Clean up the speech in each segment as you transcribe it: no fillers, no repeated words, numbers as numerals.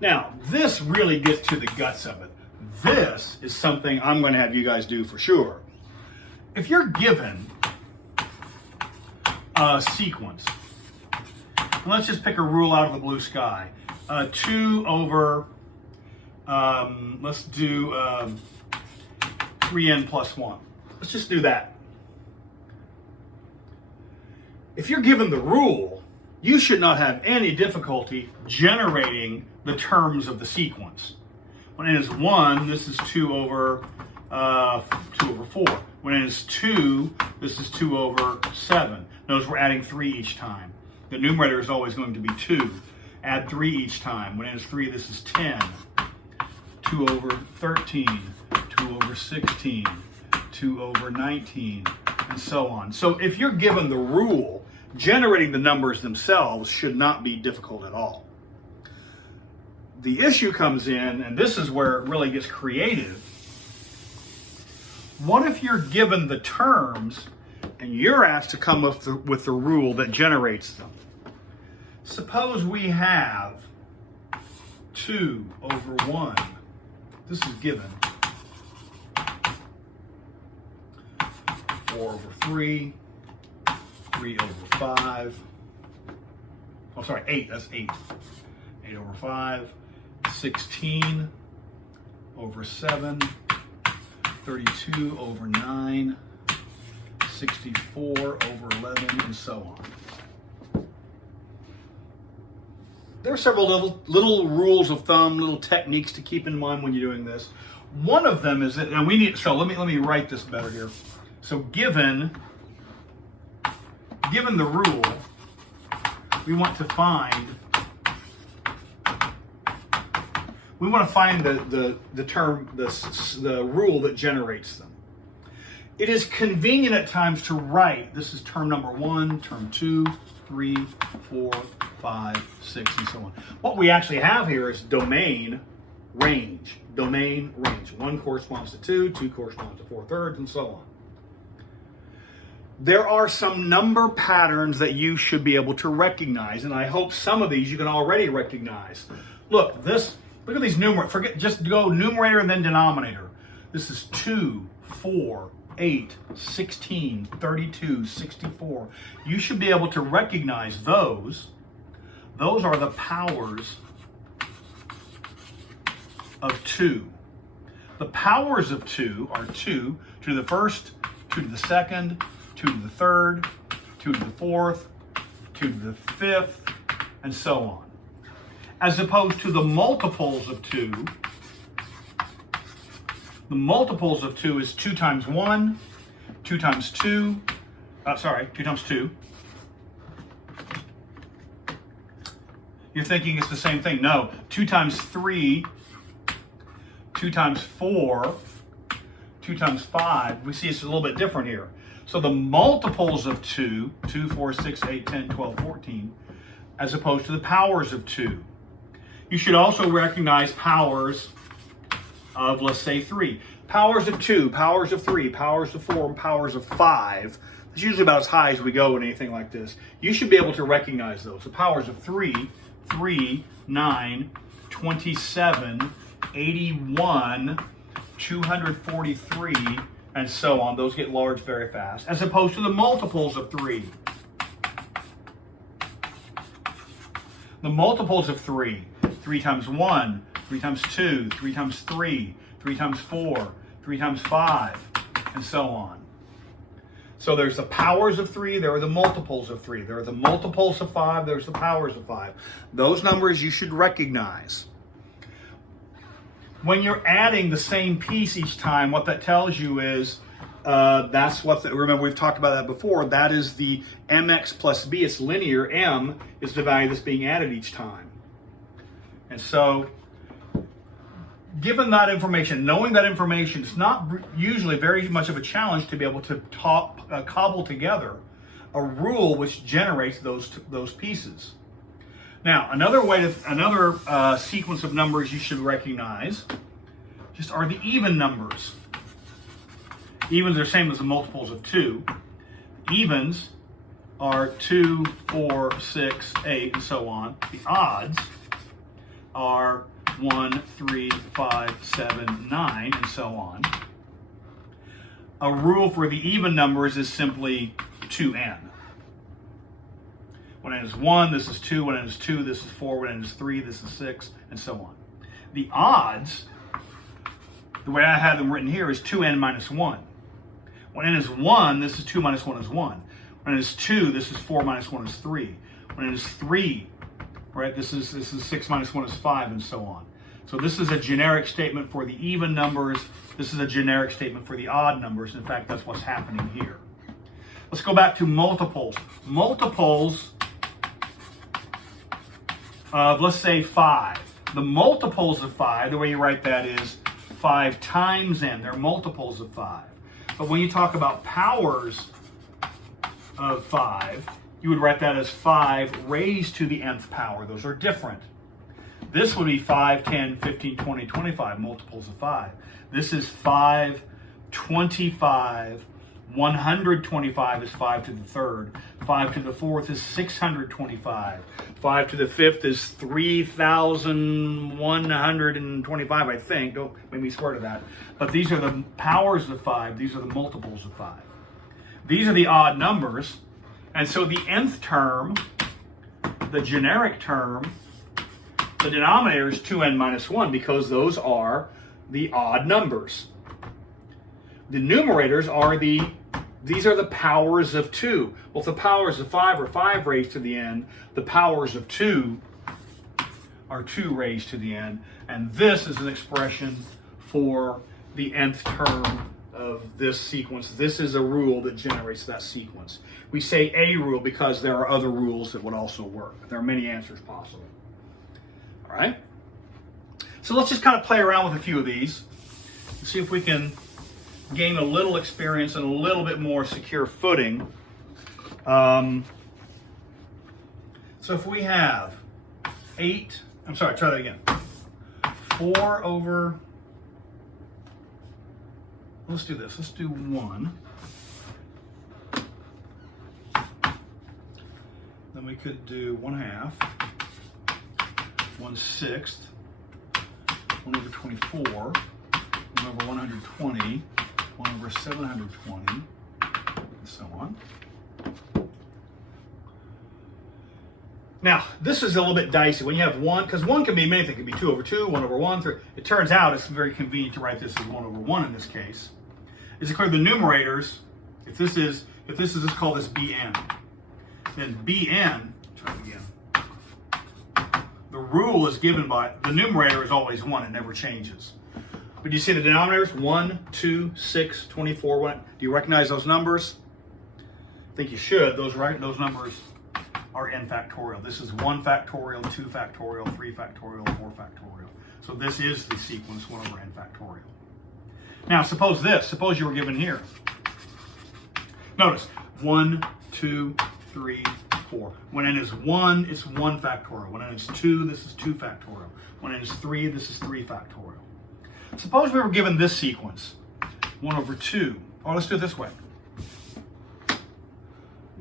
Now, this really gets to the guts of it. This is something I'm going to have you guys do for sure. If you're given a sequence, and let's just pick a rule out of the blue sky. 2 over, let's do 3n plus 1. Let's just do that. If you're given the rule, you should not have any difficulty generating the terms of the sequence. When n is 1, this is 2 over 4. When n is 2, this is 2 over 7. Notice we're adding 3 each time. The numerator is always going to be 2. Add 3 each time. When n is 3, this is 10. 2 over 13. 2 over 16. 2 over 19. And so on. So if you're given the rule, generating the numbers themselves should not be difficult at all. The issue comes in, and this is where it really gets creative. What if you're given the terms and you're asked to come up with the rule that generates them? Suppose we have 2 over 1. This is given. 4 over 3. 3 over 5. Oh, sorry, 8. That's 8. 8 over 5. 16 over 7. 32 over 9. 64 over 11, and so on. There are several little rules of thumb, little techniques to keep in mind when you're doing this. One of them is that, and we need, so let me write this better here. So given the rule, we want to find the term, the rule that generates them. It is convenient at times to write, this is term number 1, term 2, 3, 4, 5, 6, and so on. What we actually have here is domain, range. Domain, range. 1 corresponds to 2, 2 corresponds to 4/3, and so on. There are some number patterns that you should be able to recognize, and I hope some of these you can already recognize. Look at these numerator. Just go numerator and then denominator. This is 2, 4, 8, 16, 32, 64. You should be able to recognize those. Those are the powers of 2. The powers of 2 are 2 to the first, 2 to the second, 2 to the third, 2 to the fourth, 2 to the fifth, and so on. As opposed to the multiples of 2. The multiples of 2 is 2 times 1, 2 times 2, 2 times 2. You're thinking it's the same thing. No, 2 times 3, 2 times 4, 2 times 5. We see it's a little bit different here. So the multiples of 2, 2, 4, 6, 8, 10, 12, 14, as opposed to the powers of 2. You should also recognize powers of, let's say, 3. Powers of 2, powers of 3, powers of 4, and powers of 5. It's usually about as high as we go in anything like this. You should be able to recognize those. The powers of 3, 9, 27, 81, 243, and so on. Those get large very fast, as opposed to the multiples of 3. The multiples of 3, 3 times 1, 3 times 2, 3 times 3, 3 times 4, 3 times 5, and so on. So there's the powers of 3, there are the multiples of 3. There are the multiples of 5, there's the powers of 5. Those numbers you should recognize. When you're adding the same piece each time, what that tells you is, remember we've talked about that before, that is the mx plus b, it's linear, m is the value that's being added each time. And so, given that information, knowing that information, it's not usually very much of a challenge to be able to cobble together a rule which generates those pieces. Now, another sequence of numbers you should recognize just are the even numbers. Evens are the same as the multiples of 2. Evens are 2, 4, 6, 8, and so on. The odds are 1, 3, 5, 7, 9, and so on. A rule for the even numbers is simply 2n. When n is 1, this is 2. When n is 2, this is 4. When n is 3, this is 6, and so on. The odds, the way I have them written here, is 2n minus 1. When n is 1, this is 2 minus 1 is 1. When n is 2, this is 4 minus 1 is 3. When n is 3, right, this is 6 minus 1 is 5, and so on. So this is a generic statement for the even numbers. This is a generic statement for the odd numbers. In fact, that's what's happening here. Let's go back to multiples. Multiples of, let's say, 5. The multiples of 5, the way you write that is 5 times n. They're multiples of 5. But when you talk about powers of 5, you would write that as 5 raised to the nth power. Those are different. This would be 5, 10, 15, 20, 25, multiples of 5. This is 5, 25, 125 is 5 to the third. 5 to the fourth is 625. 5 to the fifth is 3,125, I think. Don't make me swear to that. But these are the powers of 5. These are the multiples of 5. These are the odd numbers. And so the nth term, the generic term, the denominator is 2n minus 1 because those are the odd numbers. The numerators are these are the powers of 2. Well, if the powers of 5 are 5 raised to the n, the powers of 2 are 2 raised to the n. And this is an expression for the nth term of this sequence. This is a rule that generates that sequence. We say a rule because there are other rules that would also work. There are many answers possible. All right? So let's just kind of play around with a few of these and see if we can gain a little experience and a little bit more secure footing. So if we have 4 over, let's do this. Let's do 1. Then we could do 1/2, 1/6, 1 over 24, 1 over 120, 1 over 720, and so on. Now, this is a little bit dicey when you have 1, because 1 can be many things. It can be 2 over 2, 1 over 1, 3. It turns out it's very convenient to write this as 1 over 1 in this case. It's clear the numerators, let's call this Bn. Then Bn, try it again. The rule is given by, the numerator is always 1, it never changes. But you see the denominators, 1, 2, 6, 24, 1. Do you recognize those numbers? I think you should. Those numbers are n factorial. This is 1 factorial, 2 factorial, 3 factorial, 4 factorial. So this is the sequence 1 over n factorial. Now suppose you were given here. Notice, 1, 2, 3, 4. When n is 1, it's 1 factorial. When n is 2, this is 2 factorial. When n is 3, this is 3 factorial. Suppose we were given this sequence, 1 over 2. Or let's do it this way.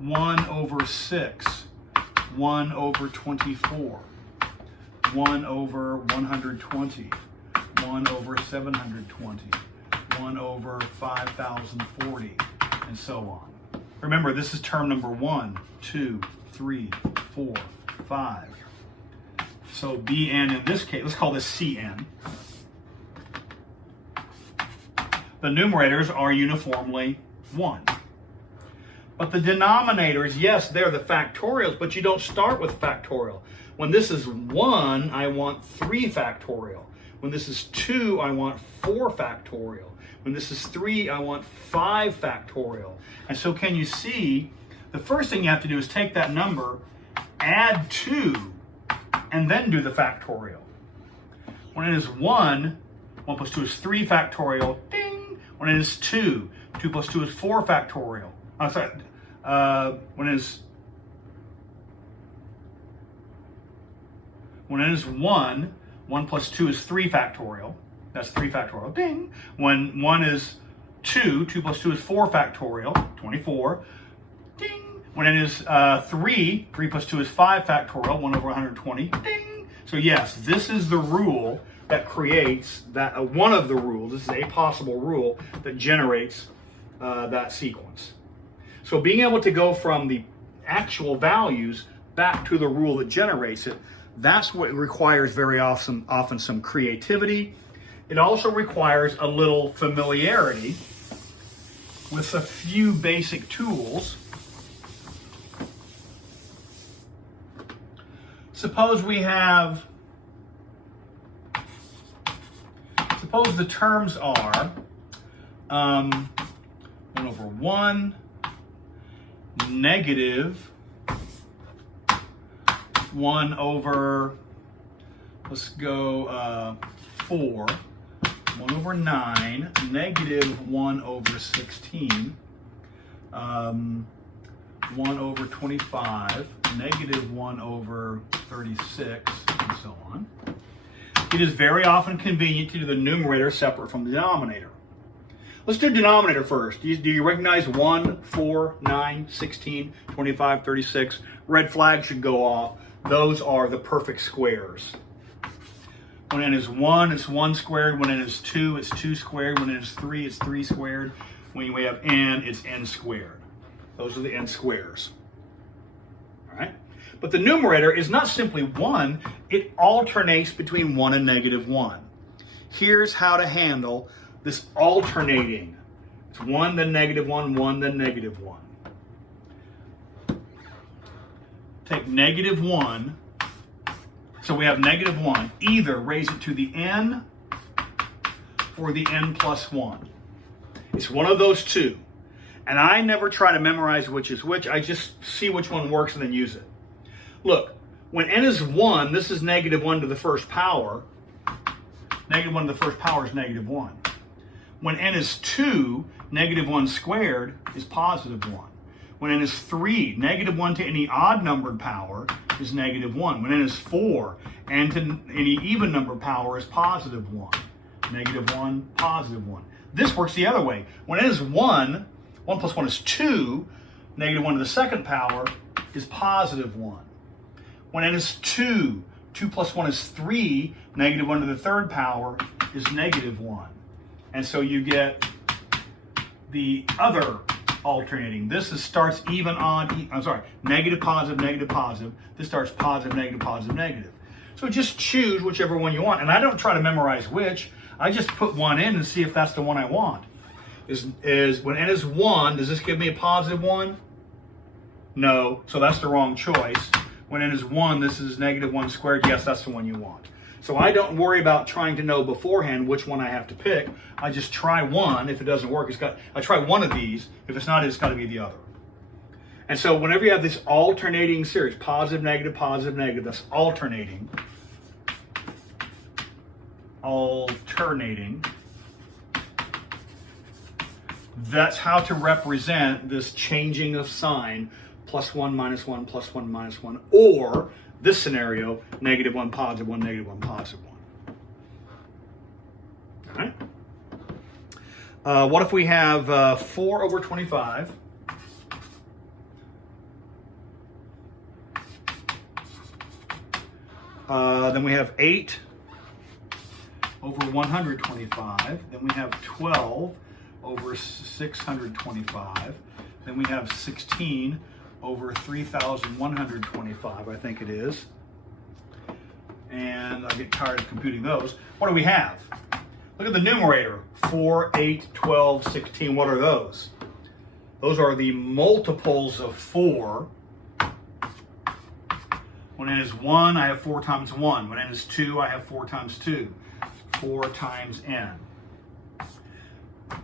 1 over 6, 1 over 24, 1 over 120, 1 over 720, 1 over 5,040, and so on. Remember, this is term number 1, 2, 3, 4, 5. So Bn in this case, let's call this Cn. The numerators are uniformly 1. But the denominators, yes, they're the factorials, but you don't start with factorial. When this is 1, I want 3 factorial. When this is 2, I want 4 factorial. When this is 3, I want 5 factorial. And so can you see, the first thing you have to do is take that number, add 2, and then do the factorial. When it is 1, 1 plus 2 is 3 factorial, ding! When it is 2, 2 plus 2 is 4 factorial. When it is 1, 1 plus 2 is 3 factorial. That's 3 factorial, ding! When 1 is 2, 2 plus 2 is 4 factorial, 24, ding! When it is 3, 3 plus 2 is 5 factorial, 1 over 120, ding! So yes, this is the rule that creates that, one of the rules, this is a possible rule that generates that sequence. So being able to go from the actual values back to the rule that generates it, that's what requires very often some creativity. It also requires a little familiarity with a few basic tools. Suppose the terms are 1 over 1, negative 1 over, let's go 4, 1 over 9, negative 1 over 16, 1 over 25, negative 1 over 36, and so on. It is very often convenient to do the numerator separate from the denominator. Let's do denominator first. Do you recognize 1, 4, 9, 16, 25, 36? Red flag should go off. Those are the perfect squares. When n is 1, it's 1 squared. When n is 2, it's 2 squared. When n is 3, it's 3 squared. When we have n, it's n squared. Those are the n squares. All right? But the numerator is not simply 1. It alternates between 1 and negative 1. Here's how to handle this alternating. It's 1, then negative 1, 1, then negative 1. Take negative 1. So we have negative 1. Either raise it to the n or the n plus 1. It's one of those two. And I never try to memorize which is which. I just see which one works and then use it. Look, when n is 1, this is negative 1 to the first power. Negative 1 to the first power is negative 1. When n is 2, negative 1 squared is positive 1. When n is 3, negative 1 to any odd numbered power is negative 1. When n is 4, n to any even numbered power is positive 1. Negative 1, positive 1. This works the other way. When n is 1, 1 plus 1 is 2, negative 1 to the second power is positive 1. When n is 2, 2 plus 1 is 3, negative 1 to the third power is negative 1. And so you get the other alternating. This starts even on, negative, positive, negative, positive. This starts positive, negative, positive, negative. So just choose whichever one you want. And I don't try to memorize which. I just put one in and see if that's the one I want. Is when n is 1, does this give me a positive 1? No, so that's the wrong choice. When n is 1, this is negative 1 squared. Yes, that's the one you want. So I don't worry about trying to know beforehand which one I have to pick. I just try one. If it doesn't work, I try one of these. If it's not, it's got to be the other. And so whenever you have this alternating series, positive, negative, that's alternating. That's how to represent this changing of sign, plus 1, minus 1, plus 1, minus 1, or this scenario, negative 1, positive 1, negative 1, positive 1. All right. What if we have 4 over 25? Then we have 8 over 125. Then we have 12 over 625. Then we have 16 over 3,125, I think it is. And I get tired of computing those. What do we have? Look at the numerator. 4, 8, 12, 16. What are those? Those are the multiples of 4. When n is 1, I have 4 times 1. When n is 2, I have 4 times 2. 4 times n.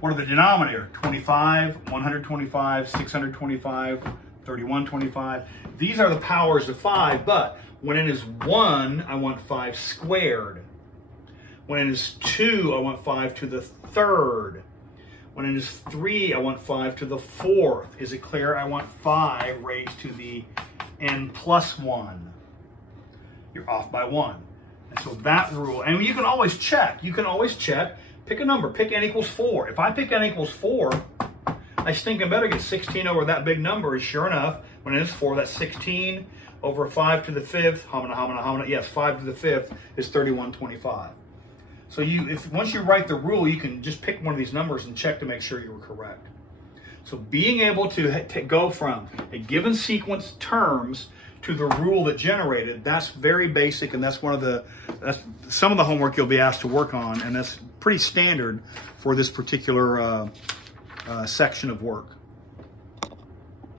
What are the denominator? 25, 125, 625, 3125. These are the powers of 5, but when n is 1, I want 5 squared. When n is 2, I want 5 to the third. When n is 3, I want 5 to the fourth. Is it clear? I want 5 raised to the n plus 1. You're off by 1. And so that rule, and you can always check. Pick a number. Pick n equals 4. If I pick n equals 4, I stink and better get 16 over that big number. And sure enough, When it is 4, that's 16 over 5 to the 5th. Hamina. Yes, 5 to the 5th is 3125. So once you write the rule, you can just pick one of these numbers and check to make sure you were correct. So being able to go from a given sequence terms to the rule that generated, that's very basic, and that's some of the homework you'll be asked to work on, and that's pretty standard for this particular section of work.